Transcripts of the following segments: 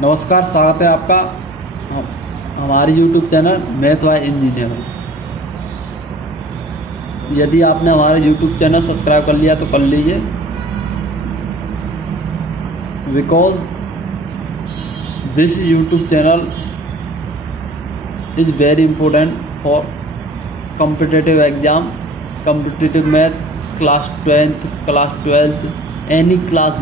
नमस्कार, स्वागत है आपका हमारे YouTube channel math bye engineer में। यदि आपने हमारे YouTube चैनल सब्सक्राइब कर लिया तो कर लीजिए, because this YouTube channel is very important for competitive exam, competitive math, class 12th, any class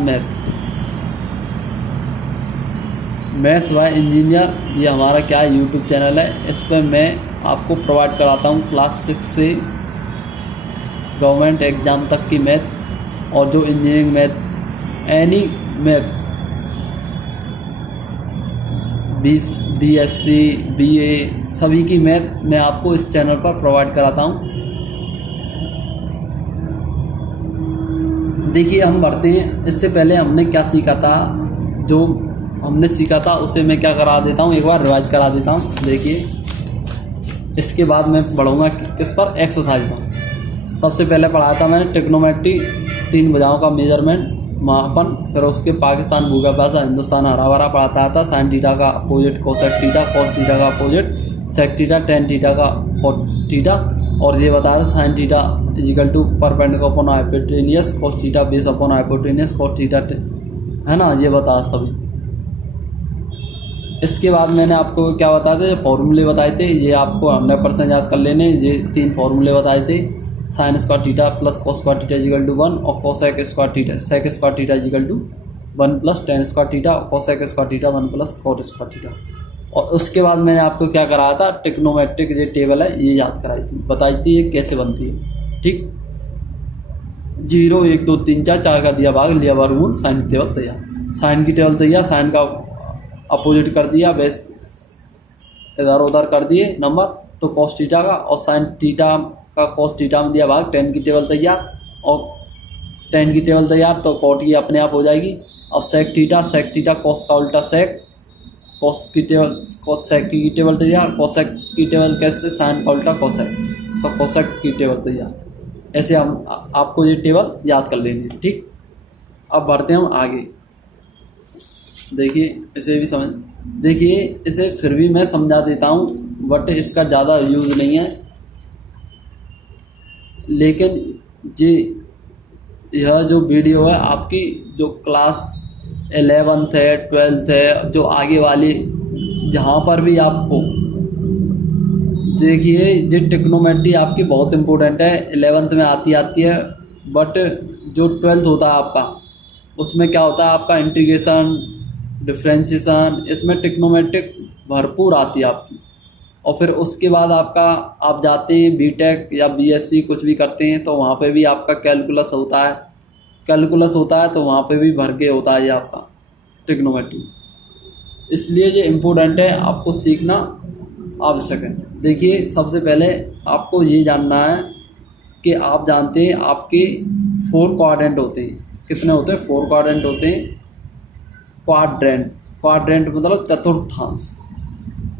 math bye engineer. ये हमारा क्या है यूट्यूब चैनल है। इस पर मैं आपको प्रोवाइड कराता हूँ क्लास 6 से गवर्नमेंट एग्ज़ाम तक की मैथ, और जो engineering math, any math, BSc, BA, सभी की मैथ मैं आपको इस चैनल पर प्रोवाइड कराता हूँ। देखिए, हम बढ़ते हैं। इससे पहले हमने क्या सीखा था, जो हमने सीखा था उसे मैं क्या करा देता हूँ, एक बार रिवाइज करा देता हूँ। देखिए, इसके बाद मैं बढ़ूँगा किस पर, एक्सरसाइज पर। सबसे पहले पढ़ाया था मैंने ट्रिग्नोमेट्री, 3 भुजाओं का मेजरमेंट, मापन। फिर उसके पाकिस्तान भूखा प्यासा, हिंदुस्तान हरा भरा पढ़ाता था। साइन थीटा का opposite cosec theta, cos theta का opposite sec theta, tan theta का कॉट थीटा, और ये बताया था sine theta equal to perpendicular upon hypotenuse, cos theta base upon hypotenuse, cot theta, है ना, ये बताया सभी। इसके बाद मैंने आपको क्या बताए थे, फॉर्मूले बताए थे। ये आपको 100% याद कर लेने। ये 3 फॉर्मूले बताए थे, sine square theta plus cos square theta equal to 1, और cosec square theta, sec square theta equal to 1 plus tan square theta, और cosec square theta 1 plus cot square theta. और उसके बाद मैंने आपको क्या कराया था, ट्रिग्नोमेट्रिक जो टेबल है ये याद कराई थी, बताई थी ये कैसे बनती है। ठीक, 0 1 2 3 4 का दिया भाग, लिया वर्गमूल, साइन की टेबल तैयार। साइन की टेबल तैयार, साइन का अपोजिट कर दिया, बेस इधर उधर कर दिए नंबर, तो कॉस थीटा का, और साइन थीटा का कॉस थीटा में दिया भाग, टेन की टेबल तैयार, और टेन की टेबल तैयार तो कॉट की अपने आप हो जाएगी। अब सेक थीटा कॉस का उल्टा सेक, कॉस की टेबल, कॉस सेक की टेबल तैयार, कॉसेक की टेबल कैसे, साइन का उल्टा कॉसेक, तो कॉसेक की टेबल तैयार। ऐसे हम आपको ये टेबल याद कर लेंगे। ठीक, अब बढ़ते हैं हम आगे। देखिए, इसे भी समझ, देखिए इसे फिर भी मैं समझा देता हूँ, बट इसका ज़्यादा यूज़ नहीं है। लेकिन यह जो वीडियो है आपकी जो क्लास 11th है, 12th है, जो आगे वाली, जहाँ पर भी आपको, देखिए ये ट्रिग्नोमेट्री आपकी बहुत इम्पोर्टेंट है। 11th में आती है, बट जो 12th होता है आपका, उसमें क्या होता है, आपका इंटीग्रेशन, डिफ्रेंशिएशन, इसमें ट्रिग्नोमेट्रिक भरपूर आती है आपकी। और फिर उसके बाद आपका, आप जाते हैं बीटेक या बीएससी कुछ भी करते हैं, तो वहाँ पे भी आपका कैलकुलस होता है, तो वहाँ पे भी भर के होता है ये आपका ट्रिग्नोमेट्री। इसलिए ये इम्पोर्टेंट है, आपको सीखना आवश्यक है। देखिए, सबसे पहले आपको ये जानना है कि आप जानते हैं आपके 4 क्वाड्रेंट होते हैं। कितने होते हैं? 4 क्वाड्रेंट होते हैं। क्वाड्रेंट मतलब चतुर्थांश।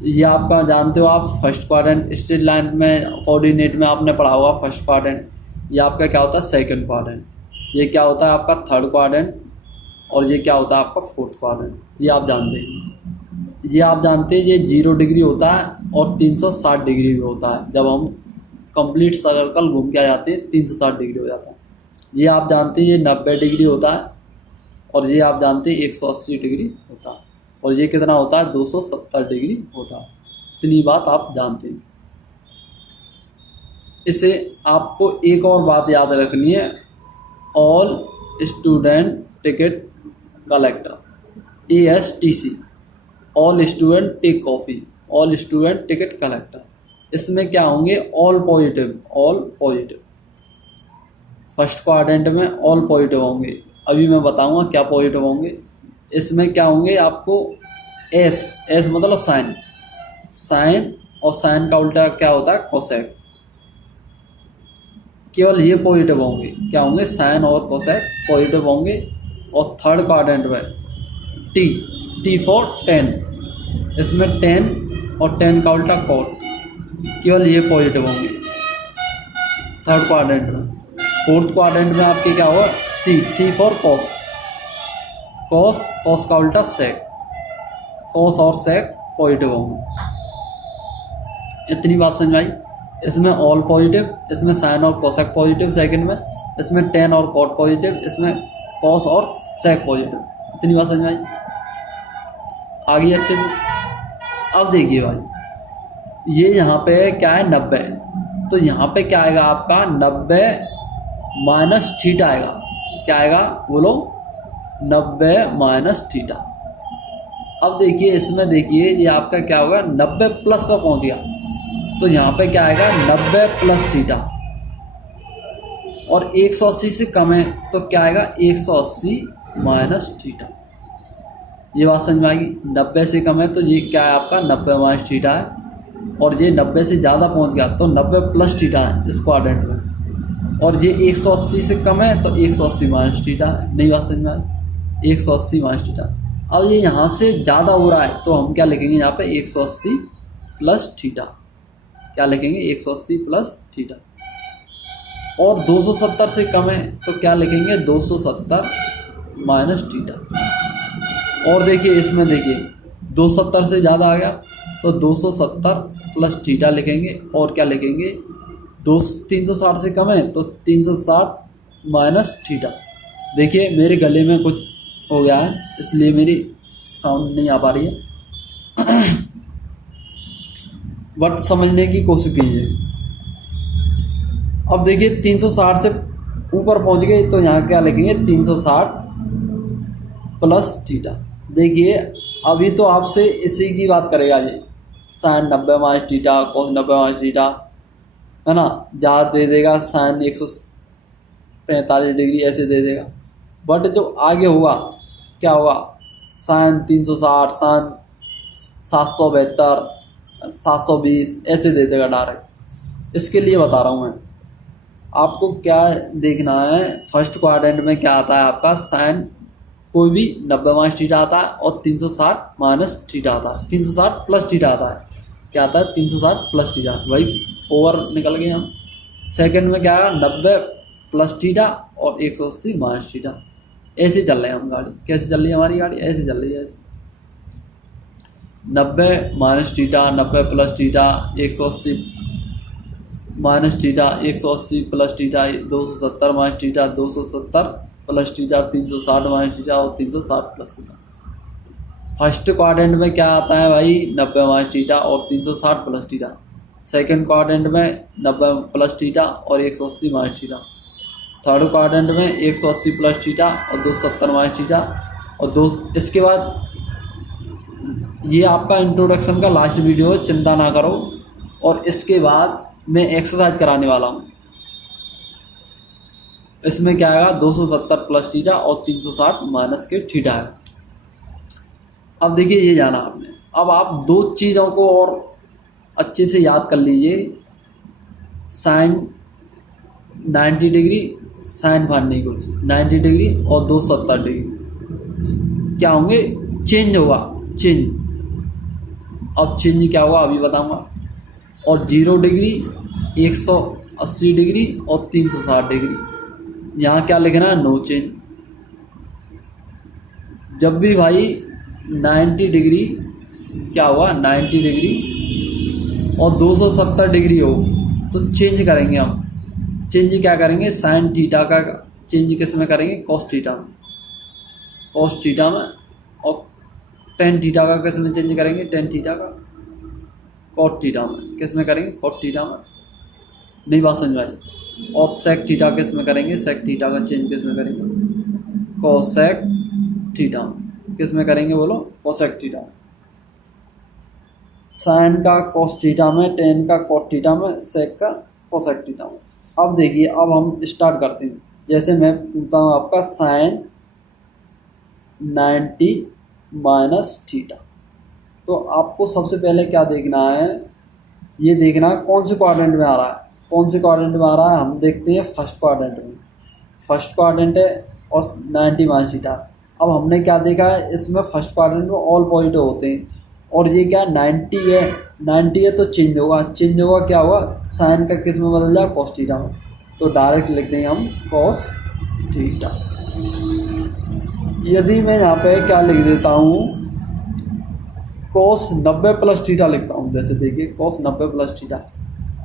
ये आपका जानते हो आप। फर्स्ट क्वाड्रेंट स्ट्रेट लाइन में, कोऑर्डिनेट में आपने पढ़ा होगा फर्स्ट क्वाड्रेंट। ये आपका क्या होता है? Second quadrant. ये क्या होता है आपका? Third quadrant. और ये क्या होता है आपका? Fourth quadrant. ये आप जानते हैं। ये 0 डिग्री होता है और 360 डिग्री भी होता है। जब हम कंप्लीट सर्कल घूम के आ जाते हैं 360 डिग्री हो जाता है। ये आप जानते हैं ये 90 डिग्री होता है, और ये आप जानते हैं 180 डिग्री होता है, और ये कितना होता है? 270 डिग्री होता है। इतनी बात आप जानते हैं। इसे आपको एक और बात याद रखनी है, all student ticket collector, ASTC, all student take coffee, all student ticket collector. इसमें क्या होंगे? All positive. फर्स्ट क्वाड्रेंट में ऑल पॉजिटिव होंगे। अभी मैं बताऊंगा क्या पॉजिटिव होंगे। इसमें क्या होंगे आपको? एस मतलब साइन, और साइन का उल्टा क्या होता है? कोसेक। केवल ये पॉजिटिव होंगे। क्या होंगे? साइन और कोसेक पॉजिटिव होंगे। और थर्ड क्वाड्रेंट में टी फॉर 10, इसमें 10 और 10 का उल्टा कॉट, केवल ये पॉजिटिव होंगे थर्ड क्वाड्रेंट में। फोर्थ क्वाड्रेंट में आपके क्या होगा? सी फॉर कॉस का उल्टा सेक, कॉस और सेक पॉजिटिव होंगे। इतनी बात समझ आई। इसमें ऑल पॉजिटिव, इसमें साइन और कोसेक पॉजिटिव सेकंड में, इसमें टेन और कॉट पॉजिटिव, इसमें कॉस और सेक पॉजिटिव। इतनी बात समझ आई। आगे अच्छे से अब देखिए भाई, ये यहाँ पे क्या है 90, तो यहाँ पे क्या आएगा आपका 90 माइनस थीटा आएगा। क्या आएगा बोलो? 90 माइनस थीटा। अब देखिए इसमें देखिए ये आपका क्या होगा 90 प्लस पर पहुँच गया, तो यहाँ पे क्या आएगा 90 प्लस थीटा, और 180 से कम है तो क्या आएगा 180 माइनस थीटा। ये बात समझ में आएगी। 90 से कम है तो ये क्या है आपका 90 माइनस थीटा है, और ये 90 से ज़्यादा पहुंच गया तो 90 प्लस थीटा है इस क्वाड्रेंट में, और ये 180 से कम है तो 180 माइनस थीटा है। नहीं बात समझ में आई? 180 माइनस थीटा। अब ये यहाँ से ज़्यादा हो रहा है तो हम क्या लिखेंगे यहाँ पे 180 प्लस थीटा। क्या लिखेंगे 180 प्लस थीटा। और 270 से कम है तो क्या लिखेंगे 270 माइनस थीटा। और देखिए इसमें देखिए 270 से ज़्यादा आ गया तो 270 प्लस थीटा लिखेंगे, और क्या लिखेंगे 360 से कम है तो 360 माइनस थीटा। देखिए मेरे गले में कुछ हो गया है इसलिए मेरी साउंड नहीं आ पा रही है, बट समझने की कोशिश कीजिए। अब देखिए 360 से ऊपर पहुंच गए तो यहाँ क्या लिखेंगे 360 प्लस थीटा। देखिए अभी तो आपसे इसी की बात करेगा ये, sine 90 minus theta, cos 90 minus theta, है ना, ज़्यादा दे देगा साइन 145 डिग्री ऐसे दे देगा। बट जो आगे होगा क्या होगा साइन 360, साइन 772, 720 ऐसे दे देगा डायरेक्ट। इसके लिए बता रहा हूँ मैं आपको क्या देखना है। फर्स्ट क्वाड्रेंट में क्या आता है आपका साइन कोई भी 90 माइनस थीटा आता है और 360 माइनस थीटा आता है, 360 प्लस थीटा आता है। क्या आता है 360 प्लस थीटा, वही ओवर निकल गए हम। सेकंड में क्या है 90 प्लस थीटा और 180 माइनस थीटा। ऐसे चल रहे हैं हम गाड़ी। कैसे चल रही है हमारी गाड़ी? ऐसे चल रही है ऐसे 90 minus theta, 90 plus theta, 180 minus theta, 180 plus theta, 270 minus theta, 270 plus theta, 360 minus theta और 360 प्लस थीटा। फर्स्ट क्वाड्रेंट में क्या आता है भाई 90 माइनस थीटा और 360 प्लस थीटा। सेकंड क्वाड्रेंट में 90 प्लस थीटा और 180 माइनस थीटा। थर्ड क्वाड्रेंट में 180 प्लस थीटा और 270 माइनस थीटा। और इसके बाद ये आपका इंट्रोडक्शन का लास्ट वीडियो है, चिंता ना करो। और इसके बाद मैं एक्सरसाइज कराने वाला हूँ। इसमें क्या आएगा 270 प्लस थीटा और 360 माइनस के थीटा है। अब देखिए ये जाना आपने। अब आप दो चीज़ों को और अच्छे से याद कर लीजिए। साइन 90 डिग्री, साइन भरने को 90 डिग्री और 270 डिग्री क्या होंगे? चेंज होगा, चेंज। अब चेंज क्या होगा अभी बताऊंगा। और 0 डिग्री, 180 डिग्री और 360 डिग्री, यहाँ क्या लिखना है? No change. जब भी भाई 90 डिग्री क्या हुआ 90 डिग्री और 270 डिग्री हो तो चेंज करेंगे हम। चेंज क्या करेंगे? साइन थीटा का चेंज किस में करेंगे? कॉस थीटा में, कॉस थीटा में। और टेन थीटा का किस में चेंज करेंगे? टेन थीटा का कॉट थीटा में। किस में करेंगे? कॉट थीटा में। नहीं बात समझ आई। और सेक थीटा किस में करेंगे? सेक थीटा का चेंज किस में करेंगे? कोसेक थीटा में। किस में करेंगे बोलो? कोसेक थीटा में। साइन का कॉस थीटा में, टेन का कॉट थीटा में, सेक का कोसेक थीटा में। अब देखिए अब हम स्टार्ट करते हैं। जैसे मैं पूछता हूँ आपका साइन 90 माइनस थीटा, तो आपको सबसे पहले क्या देखना है? ये देखना कौन से क्वाड्रेंट में आ रहा है। कौन से क्वाड्रेंट में आ रहा है हम देखते हैं। फर्स्ट क्वाड्रेंट में, फर्स्ट क्वाड्रेंट है और 90 माइनस थीटा। अब हमने क्या देखा है इसमें फर्स्ट क्वाड्रेंट में ऑल पॉजिटिव होते हैं, और ये क्या 90 है, 90 है तो चेंज होगा। चेंज होगा क्या होगा? साइन का किस में बदल जाए? कॉस थीटा में। तो डायरेक्ट लिख देंगे हम कॉस थीटा। यदि मैं यहाँ पे क्या लिख देता हूँ कॉस 90 प्लस थीटा लिखता हूँ। जैसे देखिए कॉस 90 प्लस थीटा।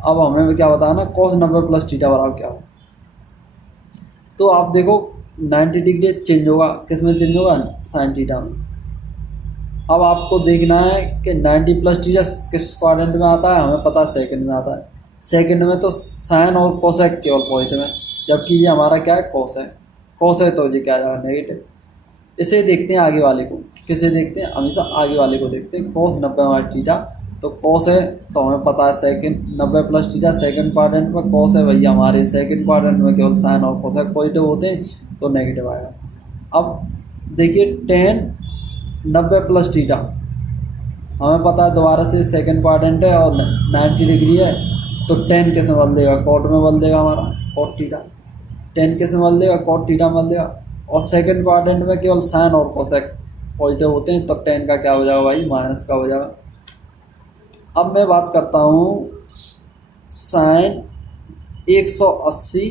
अब हमें क्या बताना, कॉस 90 प्लस थीटा बराबर क्या हो। तो आप देखो 90 डिग्री चेंज होगा, किस में चेंज होगा, साइन थीटा में। अब आपको देखना है कि 90 प्लस थीटा किस क्वाड्रेंट में आता है, हमें पता है सेकंड में आता है। सेकंड में तो साइन और कोसेक केवल पॉजिटिव है, जबकि ये हमारा क्या है, कॉस है। कॉस है तो ये क्या आ जाएगा, नेगेटिव। इसे देखते हैं आगे वाले को, किसे देखते हैं, हमेशा आगे वाले को देखते हैं। कॉस 90 हमारा थीटा, तो कॉस है तो हमें पता है second 90 plus theta second quadrant में, कॉस है भैया हमारे सेकंड क्वाड्रेंट में केवल साइन और कोसेक पॉजिटिव होते हैं, तो नेगेटिव आएगा। अब देखिए टेन 90 प्लस थीटा, हमें पता है दोबारा से सेकंड क्वाड्रेंट है और 90 डिग्री है, तो टेन किस में बदल देगा, कॉट में बदल देगा हमारा, कॉट थीटा। टेन किस में बदल देगा, कॉट थीटा में बदल देगा। और सेकंड क्वाड्रेंट में केवल साइन और कोसेक पॉजिटिव होते हैं, तो टेन का क्या हो जाएगा भाई, माइनस का हो जाएगा। अब मैं बात करता हूँ साइन 180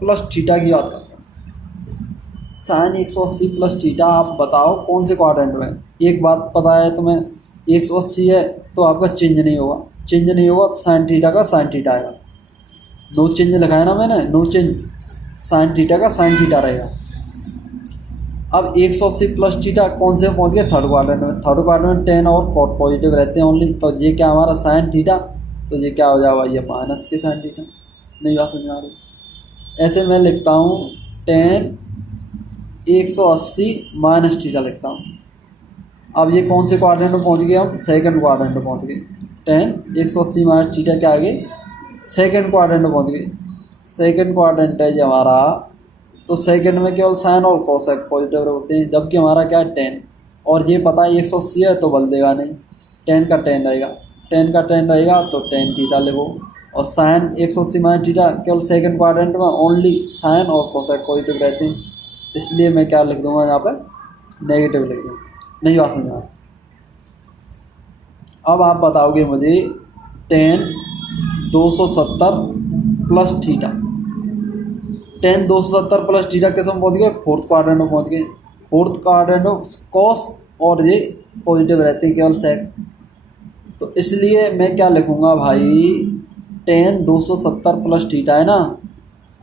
प्लस थीटा की बात करता हूँ। साइन 180 प्लस थीटा आप बताओ कौन से क्वाड्रेंट में। एक बात पता है तुम्हें, 180 है तो आपका चेंज नहीं होगा, चेंज नहीं होगा तो साइन थीटा का साइन थीटा आएगा। नो चेंज लिखा है ना मैंने, नो चेंज, साइन थीटा का साइन थीटा रहेगा। अब 180 प्लस थीटा कौन से पहुंच गए, थर्ड क्वाड्रेंट में। थर्ड क्वाड्रेंट में टेन और कॉट पॉजिटिव रहते हैं ओनली, तो ये क्या हमारा साइन थीटा, तो ये क्या हो जाएगा, ये माइनस के साइन थीटा। नहीं बात समझ आ रही। ऐसे मैं लिखता हूँ टेन 180 माइनस थीटा लिखता हूँ। अब ये कौन से क्वाड्रेंट में पहुँच गए, हम सेकंड क्वाड्रेंट में पहुँच गए। टेन 180 माइनस थीटा क्या आ गए, सेकंड क्वाड्रेंट में पहुँच गए। सेकंड क्वाड्रेंट है जो हमारा, तो सेकंड में केवल साइन और कोसेक पॉजिटिव होते हैं, जबकि हमारा क्या है, टेन। और ये पता है 180 है तो बदल देगा नहीं, टेन का टेन रहेगा, टेन का टेन रहेगा तो टेन थीटा लिखो। और साइन 180 माइनस थीटा केवल सेकंड क्वाड्रेंट में ओनली साइन और कोसेक पॉजिटिव रहते हैं, इसलिए मैं क्या लिख दूंगा यहाँ पर, नेगेटिव लिख दूँगा। नहीं बात समझ। अब आप बताओगे मुझे ten 270 plus theta, ten 270 plus theta किस में पहुँच गए, फोर्थ क्वाड्रेंट में पहुँच गए। फोर्थ क्वाड्रेंट में कॉस और ये पॉजिटिव रहते हैं केवल सेक, तो इसलिए मैं क्या लिखूँगा भाई, टेन 270 प्लस थीटा है ना।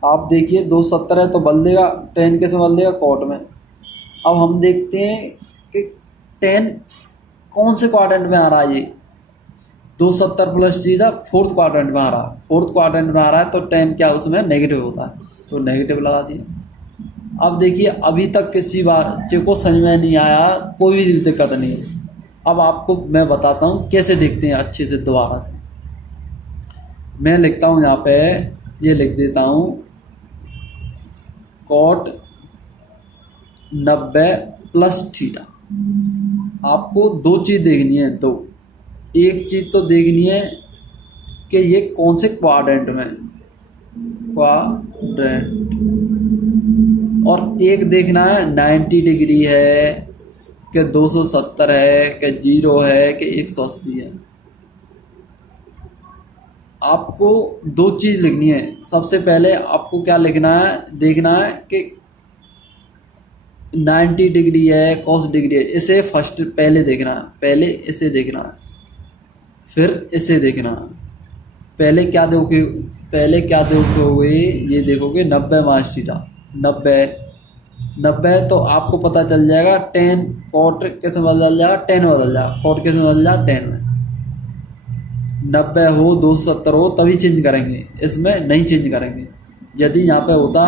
आप देखिए 270 है तो बदल देगा, टेन किस में बदल देगा, कॉट में। अब हम देखते हैं कि टेन कौन से क्वाड्रेंट में आ रहा है, ये 270 प्लस थीटा फोर्थ क्वाड्रेंट में आ रहा है। फोर्थ क्वाड्रेंट में आ रहा है तो टेन क्या उसमें नेगेटिव होता है, तो नेगेटिव लगा दिया। अब देखिए अभी तक किसी बच्चे को समझ में नहीं आया, कोई भी दिक्कत नहीं है। अब आपको मैं बताता हूँ कैसे देखते हैं अच्छे से दोबारा से। मैं लिखता हूँ यहाँ पे, ये लिख देता हूँ कॉट 90 प्लस थीटा। आपको दो चीज़ देखनी है, दो। एक चीज़ तो देखनी है कि ये कौन से क्वाड्रेंट में, क्वाड्रेंट, और एक देखना है 90 डिग्री है कि 270 है कि 0 है कि 180 है। आपको दो चीज़ लिखनी है। सबसे पहले आपको क्या लिखना है, देखना है कि 90 डिग्री है, cos डिग्री है, इसे फर्स्ट पहले देखना है, पहले इसे देखना है, फिर इसे देखना है। पहले क्या देखोगे, पहले क्या देखोगे, ये देखोगे 90 माइनस थीटा, 90 तो आपको पता चल जाएगा टेन कॉट कैसे बदल जाएगा, टेन बदल जाएगा, कॉट कैसे बदल जाएगा, टेन में। 90 हो 270 हो तभी चेंज करेंगे, इसमें नहीं चेंज करेंगे। यदि यहाँ पे होता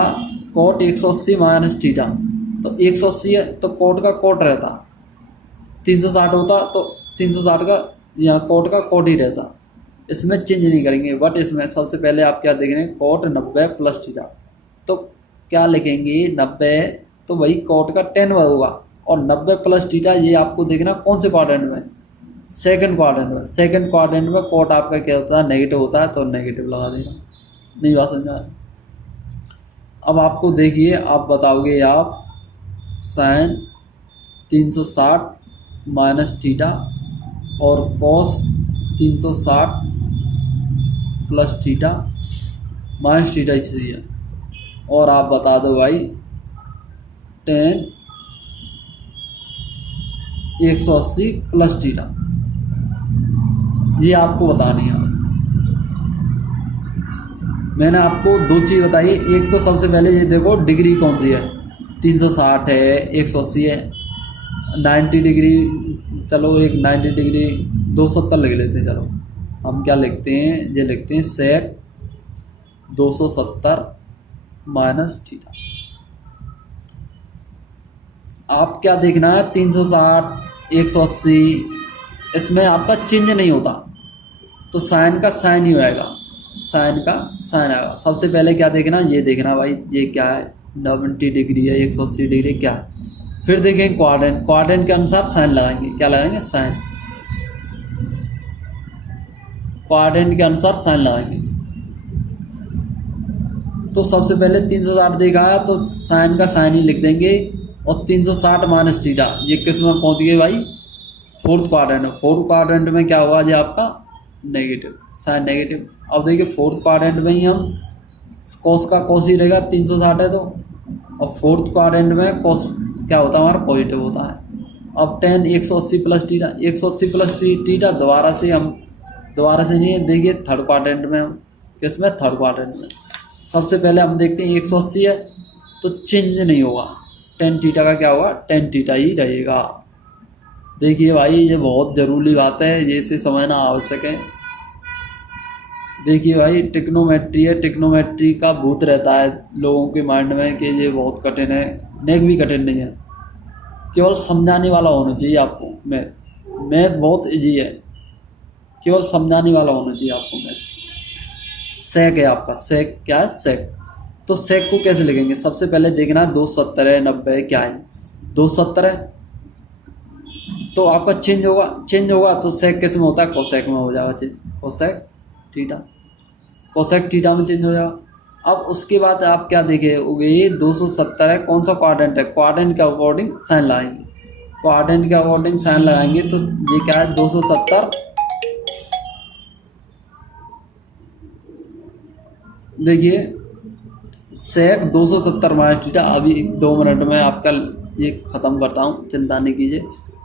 कॉट 180 माइनस थीटा, तो 180 है तो कॉट का कॉट रहता, 360 होता तो 360 का यहाँ कॉट का कॉट ही रहता, इसमें चेंज नहीं करेंगे। बट इसमें सबसे पहले आप क्या देख रहे हैं, कॉट 90 प्लस थीटा, तो क्या लिखेंगे 90, तो वही कॉट का 10 होगा, और 90 प्लस थीटा ये आपको देखना कौन से क्वाड्रेंट में, सेकंड क्वाड्रेंट में। सेकंड क्वाड्रेंट में कॉट आपका क्या होता है, नेगेटिव होता है, तो नेगेटिव लगा देना। नहीं बात समझ में। अब आपको देखिए, आप बताओगे आप साइन 360 माइनस थीटा और cos 360 plus theta minus theta ही चाहिए, और आप बता दो भाई टेन 180 प्लस थीटा। ये आपको बतानी है। मैंने आपको दो चीज़ बताई, एक तो सबसे पहले ये देखो डिग्री कौन सी है, 360 है, 180 है, 90 डिग्री, चलो एक 90 डिग्री 270 लिख लेते हैं। चलो हम क्या लिखते हैं, ये लिखते हैं सेक 270 माइनस थीटा। आप क्या देखना है, 360 180, इसमें आपका चेंज नहीं होता, तो साइन का साइन ही आएगा, साइन का साइन आएगा। सबसे पहले क्या देखना, ये देखना भाई ये क्या है, 90 डिग्री है, 180 डिग्री क्या है। फिर देखेंगे क्वाड्रेंट, क्वाड्रेंट के अनुसार साइन लगाएंगे, क्या लगाएंगे, साइन, क्वाड्रेंट के अनुसार साइन लगाएंगे। तो सबसे पहले 360 देखा है तो साइन का साइन ही लिख देंगे, और 360 माइनस थीटा, ये किस में पहुंच गए भाई, फोर्थ क्वाड्रेंट में। फोर्थ क्वाड्रेंट में क्या होगा, ये आपका नेगेटिव, साइन नेगेटिव। अब देखिए फोर्थ क्वाड्रेंट में ही हम कोस का कोस ही रहेगा, 360 है तो, और फोर्थ क्वाड्रेंट में कोस क्या होता है हमारा, पॉजिटिव होता है। अब 10 180 प्लस टीटा, 180 प्लस टीटा दोबारा से नहीं है, देखिए थर्ड क्वाड्रेंट में, हम किस में, थर्ड क्वाड्रेंट में। सबसे पहले हम देखते हैं 180 है तो चेंज नहीं होगा, 10 थीटा का क्या होगा, 10 थीटा ही रहेगा। देखिए भाई ये बहुत ज़रूरी बात है, ये इसे समझना आवश्यक है। देखिए भाई टिक्नोमेट्री है, टिक्नोमेट्री का भूत रहता है लोगों के माइंड में कि ये बहुत कठिन है, नेक भी कठिन नहीं है, केवल समझाने वाला होना चाहिए आपको। मैथ बहुत ईजी है, केवल समझाने वाला होना चाहिए आपको मैथ। सेक है आपका, सेक क्या है, सेक। तो सेक को कैसे लिखेंगे, सबसे पहले देखना 270 है, 90 है, क्या है, 270 है तो आपका चेंज होगा तो सेक किस में होता है, कोसेक में हो जाएगा change, cosec theta, cosec theta में चेंज हो जाएगा। अब उसके बाद आप क्या देखोगे, ये 270 है, कौन सा क्वाड्रेंट है, क्वाड्रेंट के अकॉर्डिंग साइन लगाएंगे, क्वाड्रेंट के अकॉर्डिंग साइन लगाएंगे तो ये क्या है, 270। देखिए सेक 270 माइनस थीटा। अभी 2 मिनट में आपका ये ख़त्म करता हूँ, चिंता नहीं कीजिए।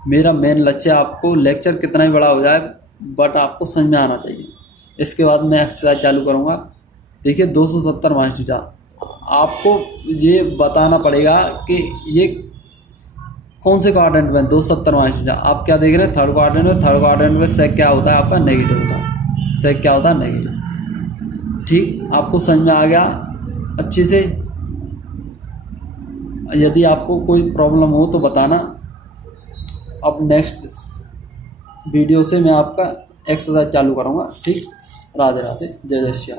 मेरा मेन लक्ष्य आपको लेक्चर कितना ही बड़ा हो जाए बट आपको समझ में आना चाहिए। इसके बाद मैं एक्सरसाइज चालू करूँगा। देखिए 270 माइनस थीटा, आपको ये बताना पड़ेगा कि ये कौन से क्वाड्रेंट में, 270 माइनस थीटा। आप क्या देख रहे हैं, थर्ड क्वाड्रेंट में। थर्ड क्वाड्रेंट में सेक क्या होता है आपका, नेगेटिव होता है, सेक क्या होता है, नेगेटिव। ठीक, आपको समझ में आ गया अच्छे से। यदि आपको कोई प्रॉब्लम हो तो बताना। अब नेक्स्ट वीडियो से मैं आपका एक्सरसाइज चालू करूँगा। ठीक, राधे राधे, जय जय श्याम।